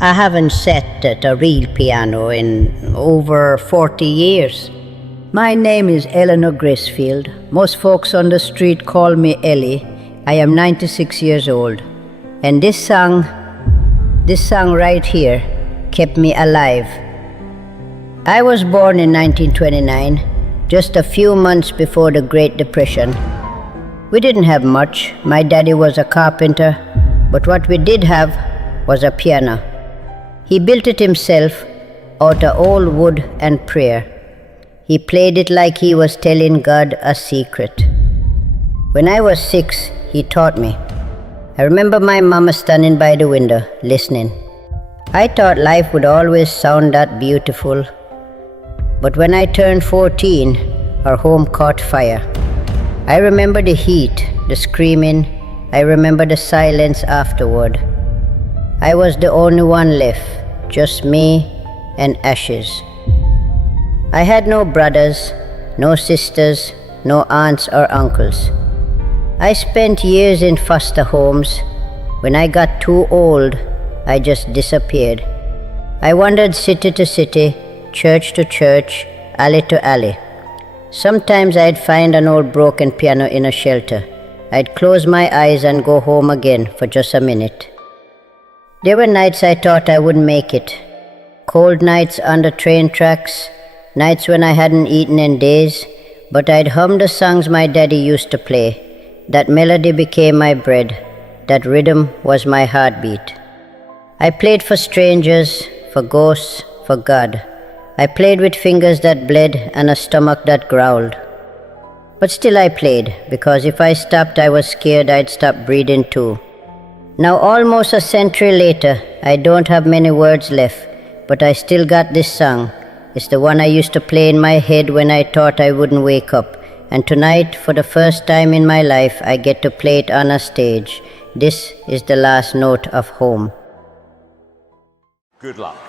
I haven't sat at a real piano in over 40 years. My name is Eleanor Grisfield. Most folks on the street call me Ellie. I am 96 years old. And this song right here kept me alive. I was born in 1929, just a few months before the Great Depression. We didn't have much. My daddy was a carpenter, but what we did have was a piano. He built it himself out of old wood and prayer. He played it like he was telling God a secret. When I was 6, he taught me. I remember my mama standing by the window, listening. I thought life would always sound that beautiful. But when I turned 14, our home caught fire. I remember the heat, the screaming. I remember the silence afterward. I was the only one left, just me and ashes. I had no brothers, no sisters, no aunts or uncles. I spent years in foster homes. When I got too old, I just disappeared. I wandered city to city, church to church, alley to alley. Sometimes I'd find an old broken piano in a shelter. I'd close my eyes and go home again for just a minute. There were nights I thought I wouldn't make it. Cold nights on the train tracks, nights when I hadn't eaten in days, but I'd hum the songs my daddy used to play. That melody became my bread. That rhythm was my heartbeat. I played for strangers, for ghosts, for God. I played with fingers that bled and a stomach that growled. But still I played, because if I stopped, I was scared I'd stop breathing too. Now almost a century later, I don't have many words left, but I still got this song. It's the one I used to play in my head when I thought I wouldn't wake up. And tonight, for the first time in my life, I get to play it on a stage. This is the last note of home. Good luck.